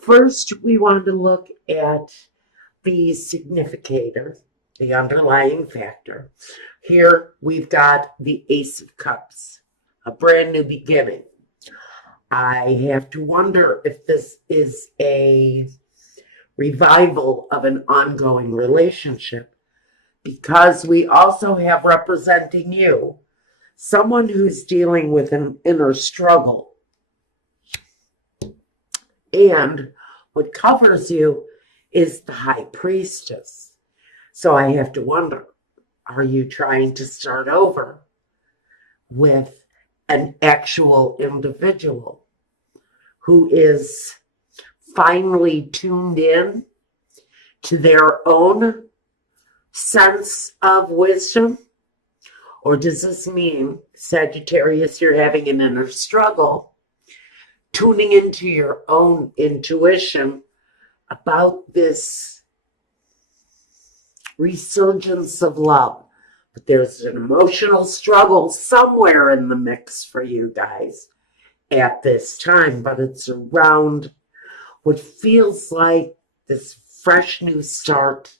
First, we want to look at the significator, the underlying factor. Here we've got the Ace of Cups, a brand new beginning. I have to wonder if this is a revival of an ongoing relationship, because we also have representing you someone who's dealing with an inner struggle. And what covers you is the High Priestess. So I have to wonder, are you trying to start over with an actual individual who is finally tuned in to their own sense of wisdom? Or does this mean, Sagittarius, you're having an inner struggle, tuning into your own intuition about this resurgence of love? But there's an emotional struggle somewhere in the mix for you guys at this time, but it's around what feels like this fresh new start,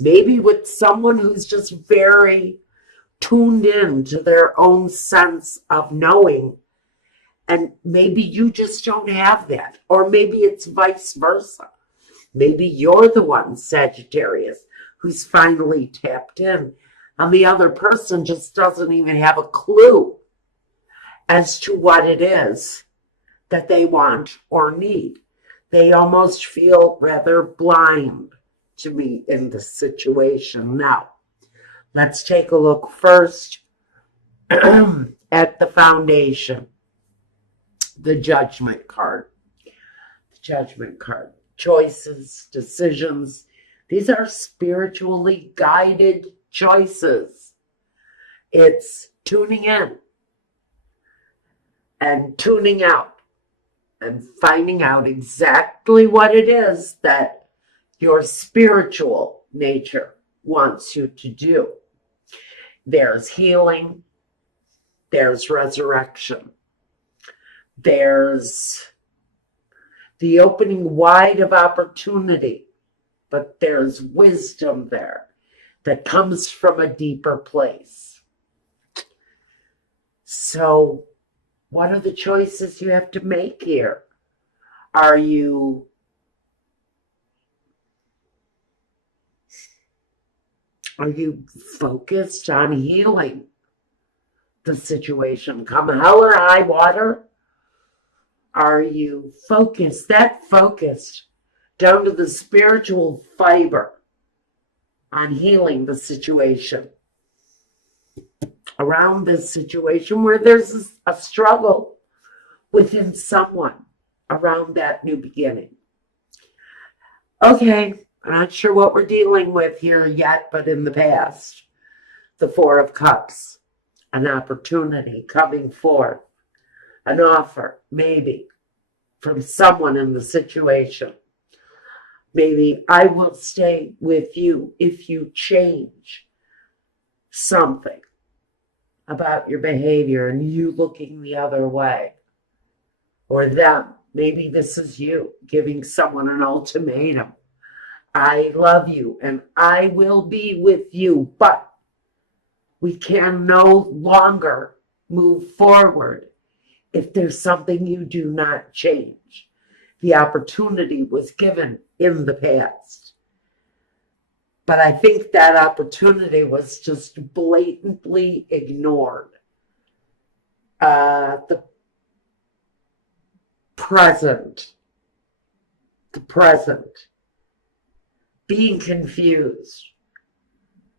maybe with someone who's just very tuned in to their own sense of knowing. And maybe you just don't have that. Or maybe it's vice versa. Maybe you're the one, Sagittarius, who's finally tapped in, and the other person just doesn't even have a clue as to what it is that they want or need. They almost feel rather blind to me in this situation. Now, let's take a look first at the foundation, the Judgment card. The Judgment card. Choices, decisions. These are spiritually guided choices. It's tuning in and tuning out and finding out exactly what it is that your spiritual nature wants you to do. There's healing, there's resurrection, there's the opening wide of opportunity, but there's wisdom there that comes from a deeper place. So, what are the choices you have to make here? Are you focused on healing the situation, come hell or high water? Are you focused down to the spiritual fiber on healing the situation around this situation where there's a struggle within someone around that new beginning? Okay, I'm not sure what we're dealing with here yet, but in the past, the Four of Cups, an opportunity coming forth, an offer, maybe, from someone in the situation. Maybe I will stay with you if you change something about your behavior and you looking the other way. Or them. Maybe this is you giving someone an ultimatum. I love you and I will be with you, but we can no longer move forward if there's something you do not change. The opportunity was given in the past, but I think that opportunity was just blatantly ignored. The present, being confused.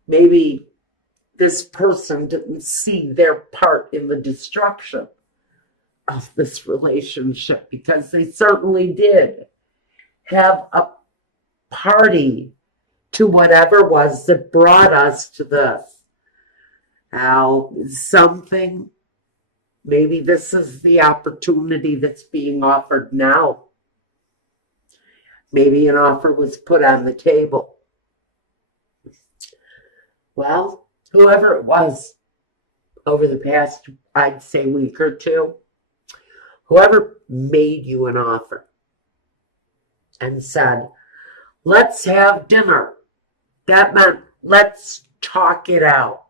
Maybe this person didn't see their part in the destruction of this relationship, because they certainly did have a party to whatever was that brought us to this. Now, maybe this is the opportunity that's being offered now. Maybe an offer was put on the table. Well, whoever it was over the past, I'd say, week or two, whoever made you an offer, and said, let's have dinner. That meant let's talk it out.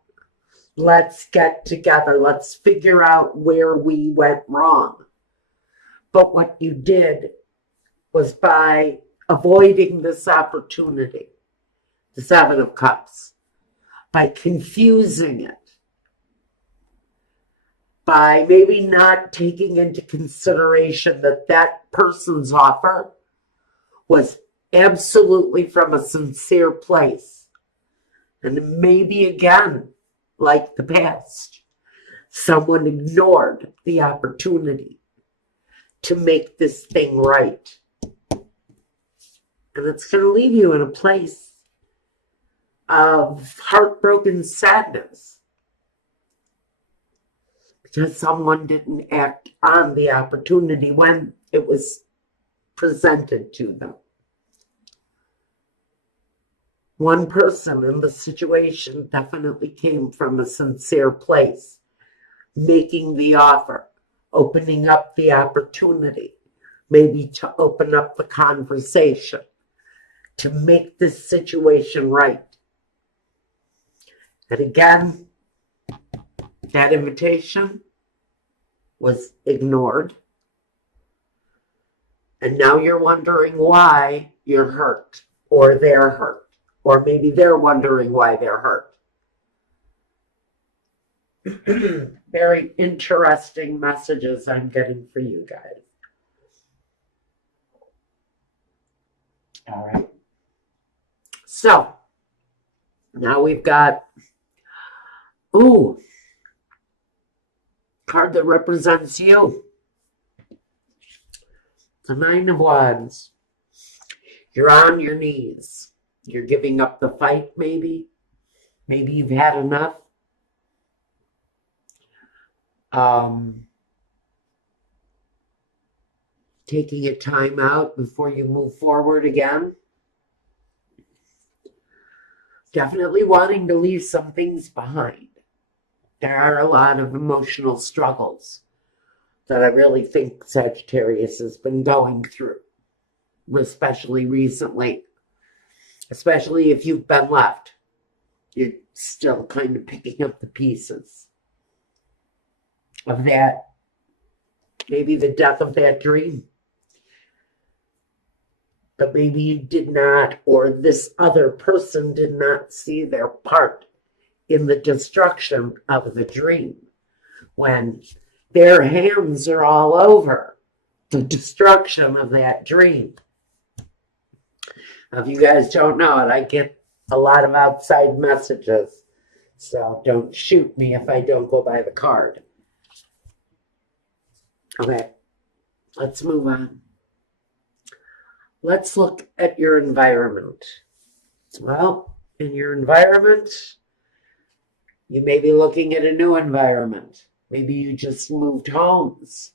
Let's get together. Let's figure out where we went wrong. But what you did was, by avoiding this opportunity, the Seven of Cups, by confusing it, by maybe not taking into consideration that that person's offer was absolutely from a sincere place. And maybe again, like the past, someone ignored the opportunity to make this thing right. And it's going to leave you in a place of heartbroken sadness because someone didn't act on the opportunity when it was presented to them. One person in the situation definitely came from a sincere place, making the offer, opening up the opportunity, maybe to open up the conversation, to make this situation right. And again, that invitation was ignored. And now you're wondering why you're hurt, or they're hurt, or maybe they're wondering why they're hurt. Very interesting messages I'm getting for you guys. All right. So now we've got, card that represents you. The Nine of Wands. You're on your knees. You're giving up the fight, maybe. Maybe you've had enough. Taking a time out before you move forward again. Definitely wanting to leave some things behind. There are a lot of emotional struggles that I really think Sagittarius has been going through, especially recently. Especially if you've been left. You're still kind of picking up the pieces of that. Maybe the death of that dream. But maybe you did not, or this other person did not see their part in the destruction of the dream, when their hands are all over the destruction of that dream. Now, if you guys don't know it, I get a lot of outside messages, so don't shoot me if I don't go by the card. Okay, let's move on. Let's look at your environment. Well, in your environment, you may be looking at a new environment. Maybe you just moved homes.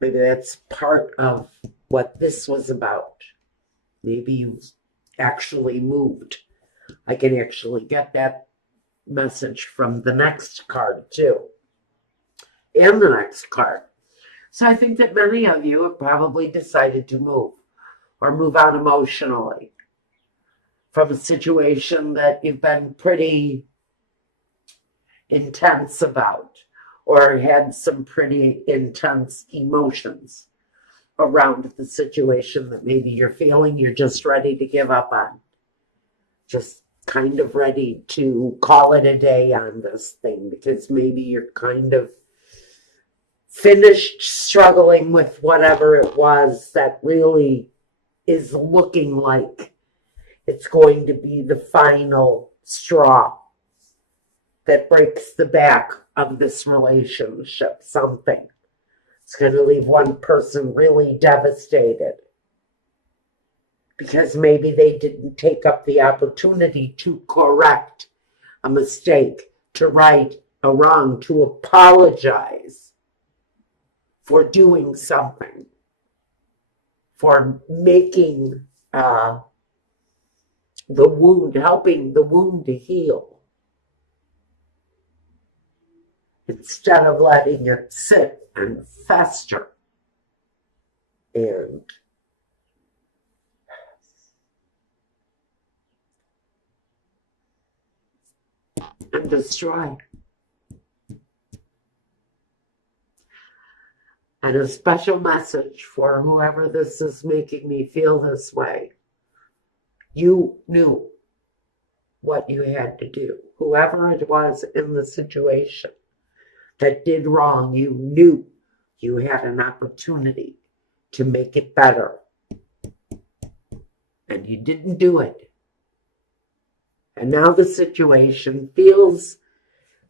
Maybe that's part of what this was about. Maybe you actually moved. I can actually get that message from the next card too. And the next card. So I think that many of you have probably decided to move, or move out emotionally from a situation that you've been pretty intense about, or had some pretty intense emotions around the situation that maybe you're feeling you're just ready to give up on. Just kind of ready to call it a day on this thing, because maybe you're kind of finished struggling with whatever it was that really is looking like it's going to be the final straw that breaks the back of this relationship. Something. It's going to leave one person really devastated because maybe they didn't take up the opportunity to correct a mistake, to right a wrong, to apologize for doing something, for making the wound, helping the wound to heal, instead of letting it sit and fester. and destroy. And a special message for whoever this is making me feel this way. You knew what you had to do. Whoever it was in the situation that did wrong, you knew you had an opportunity to make it better. And you didn't do it. And now the situation feels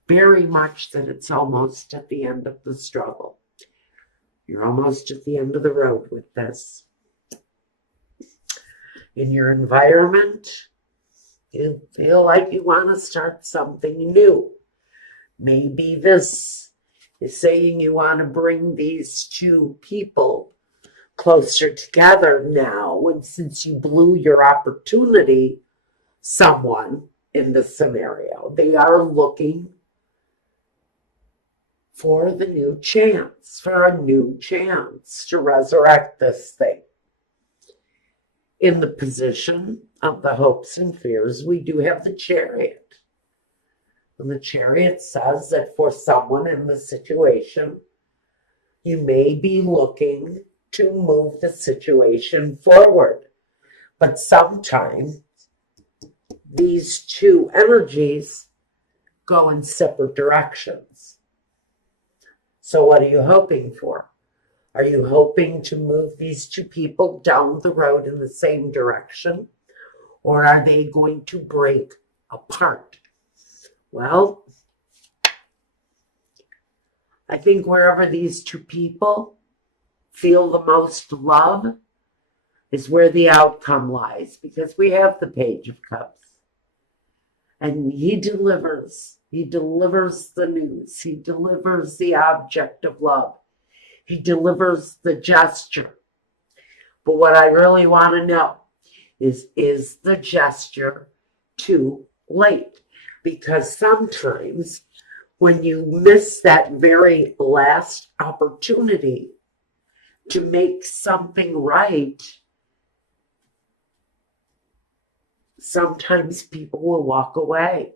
very much that it's almost at the end of the struggle. You're almost at the end of the road with this. In your environment, you feel like you want to start something new. Maybe this is saying you want to bring these two people closer together now, and since you blew your opportunity, someone in the scenario, they are looking for the new chance, for a new chance to resurrect this thing. In the position of the hopes and fears, we do have the Chariot. And the Chariot says that for someone in the situation, you may be looking to move the situation forward. But sometimes these two energies go in separate directions. So what are you hoping for? Are you hoping to move these two people down the road in the same direction? Or are they going to break apart? Well, I think wherever these two people feel the most love is where the outcome lies, because we have the Page of Cups. And he delivers the news. He delivers the object of love. He delivers the gesture. But what I really want to know is the gesture too late? Because sometimes when you miss that very last opportunity to make something right, sometimes people will walk away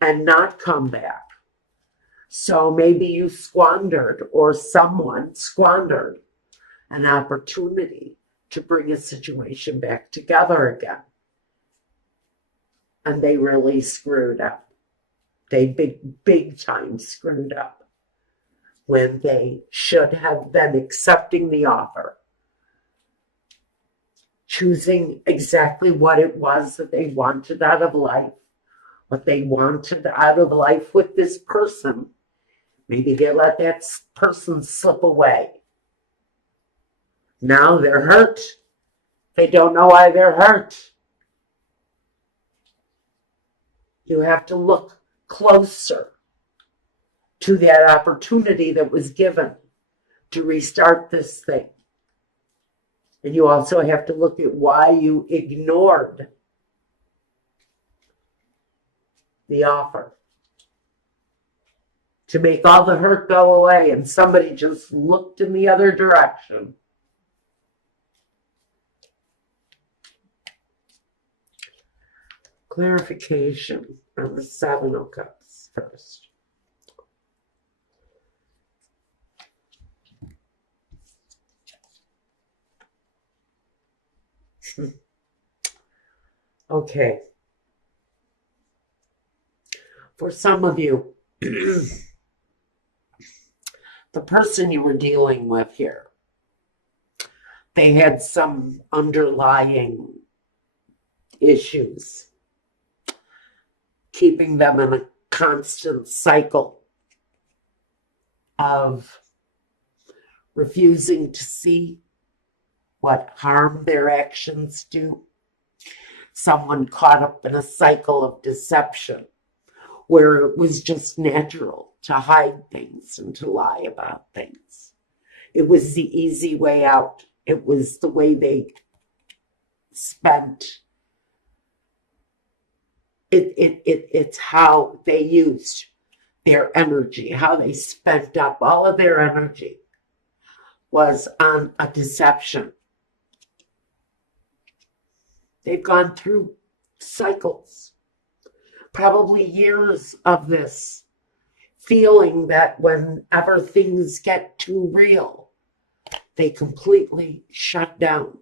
and not come back. So maybe you squandered, or someone squandered, an opportunity to bring a situation back together again. And they really screwed up. They big time screwed up when they should have been accepting the offer, choosing exactly what it was that they wanted out of life, what they wanted out of life with this person. Maybe they let that person slip away. Now they're hurt. They don't know why they're hurt. You have to look closer to that opportunity that was given to restart this thing. And you also have to look at why you ignored the offer. To make all the hurt go away, and somebody just looked in the other direction. Clarification on the Seven of Cups first. Okay. For some of you, the person you were dealing with here, they had some underlying issues, keeping them in a constant cycle of refusing to see what harm their actions do. Someone caught up in a cycle of deception where it was just natural to hide things and to lie about things. It was the easy way out. It was the way they spent. It's how they used their energy, how they spent up all of their energy. was on a deception. They've gone through cycles, probably years of this, feeling that whenever things get too real, they completely shut down.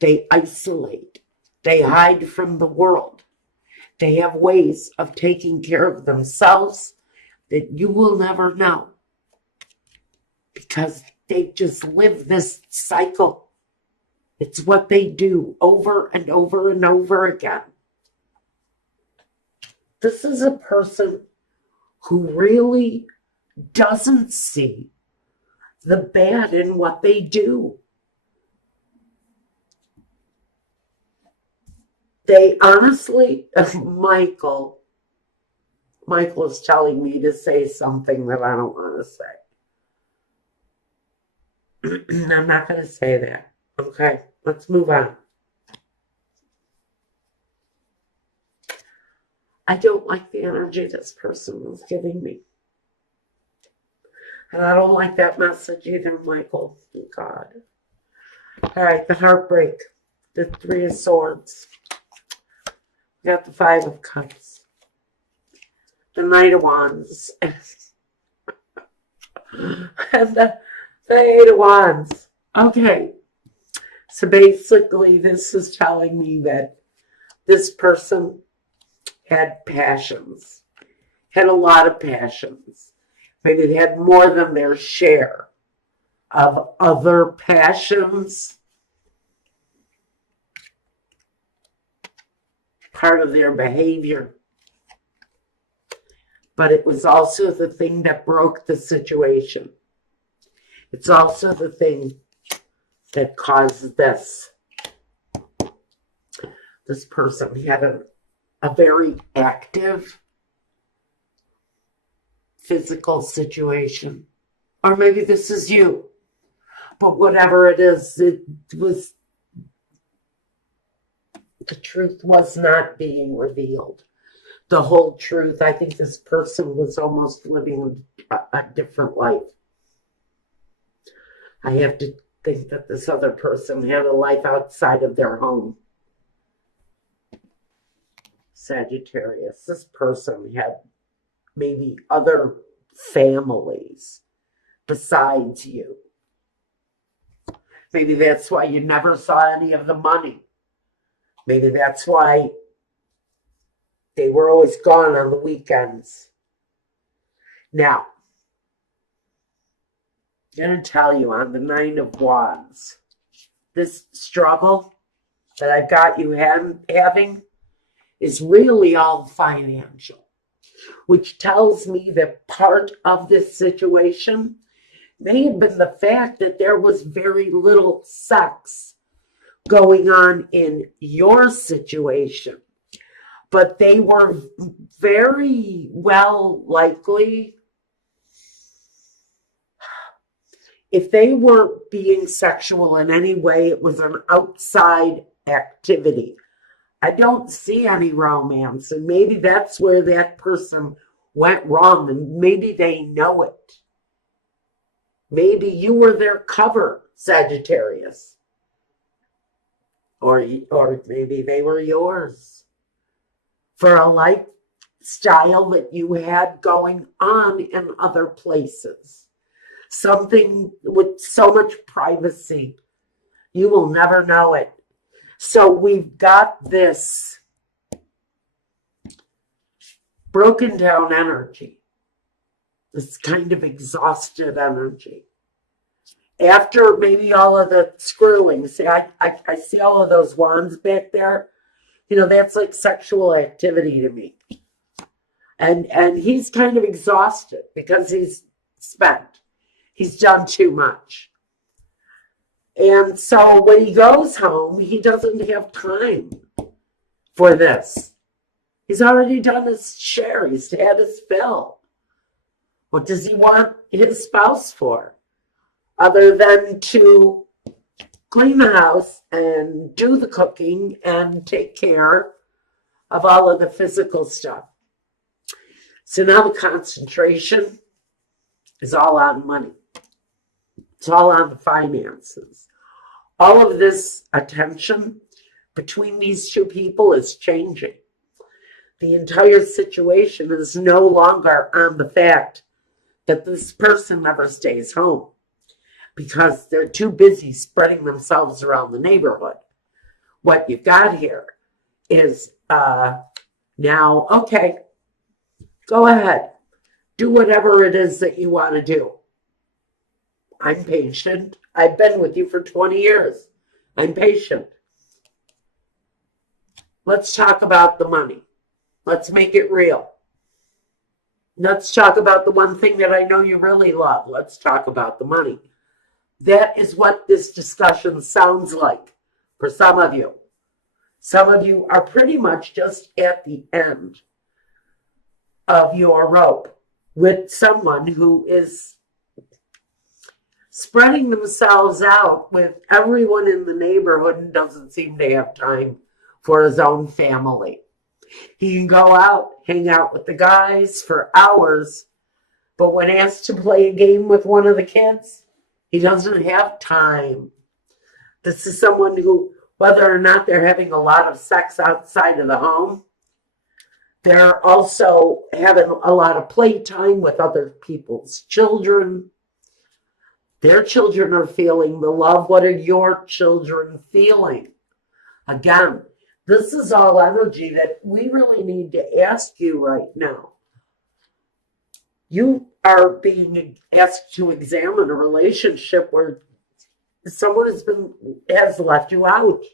They isolate. They hide from the world. They have ways of taking care of themselves that you will never know, because they just live this cycle. It's what they do over and over and over again. This is a person who really doesn't see the bad in what they do. They honestly, Michael is telling me to say something that I don't want to say. I'm not going to say that. Okay, let's move on. I don't like the energy this person was giving me. And I don't like that message either, Michael. God. All right, the heartbreak. The Three of Swords. We got the Five of Cups. The Knight of Wands. And the Eight of Wands. Okay. So basically, this is telling me that this person had passions. Had a lot of passions. Maybe they had more than their share of other passions. Part of their behavior. But it was also the thing that broke the situation. It's also the thing that caused this. This person had a very active physical situation. Or maybe this is you. But whatever it is, it was, the truth was not being revealed. The whole truth. I think this person was almost living a different life. I have to think that this other person had a life outside of their home. Sagittarius. This person had maybe other families besides you. Maybe that's why you never saw any of the money. Maybe that's why they were always gone on the weekends. Now, I'm going to tell you on the Nine of Wands, this struggle that I've got you having is really all financial, which tells me that part of this situation may have been the fact that there was very little sex going on in your situation. But they were very well likely, if they weren't being sexual in any way, it was an outside activity. I don't see any romance, and maybe that's where that person went wrong, and maybe they know it. Maybe you were their cover, Sagittarius. Or maybe they were yours. For a lifestyle that you had going on in other places. Something with so much privacy. You will never know it. So we've got this broken down energy. This kind of exhausted energy. After maybe all of the screwing. See, I see all of those wands back there. You know, that's like sexual activity to me. And he's kind of exhausted because he's spent. He's done too much. And so when he goes home, he doesn't have time for this. He's already done his share. He's had his fill. What does he want his spouse for? Other than to clean the house and do the cooking and take care of all of the physical stuff. So now the concentration is all on money. It's all on the finances. All of this attention between these two people is changing. The entire situation is no longer on the fact that this person never stays home because they're too busy spreading themselves around the neighborhood. What you've got here is now, okay, go ahead. Do whatever it is that you want to do. I'm patient. I've been with you for 20 years. I'm patient. Let's talk about the money. Let's make it real. Let's talk about the one thing that I know you really love. Let's talk about the money. That is what this discussion sounds like for some of you. Some of you are pretty much just at the end of your rope with someone who is spreading themselves out with everyone in the neighborhood and doesn't seem to have time for his own family. He can go out, hang out with the guys for hours, but when asked to play a game with one of the kids, he doesn't have time. This is someone who, whether or not they're having a lot of sex outside of the home, they're also having a lot of playtime with other people's children. Their children are feeling the love. What are your children feeling? Again, this is all energy that we really need to ask you right now. You are being asked to examine a relationship where someone has left you out.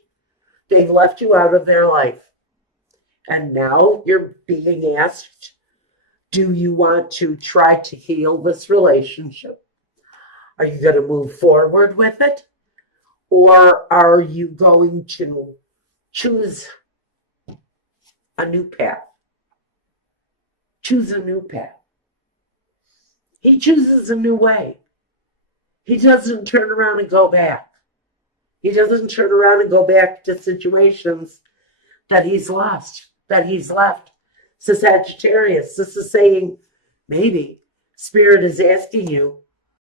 They've left you out of their life. And now you're being asked, do you want to try to heal this relationship? Are you going to move forward with it? Or are you going to choose a new path? Choose a new path. He chooses a new way. He doesn't turn around and go back. He doesn't turn around and go back to situations that he's lost, that he's left. So Sagittarius, this is saying maybe Spirit is asking you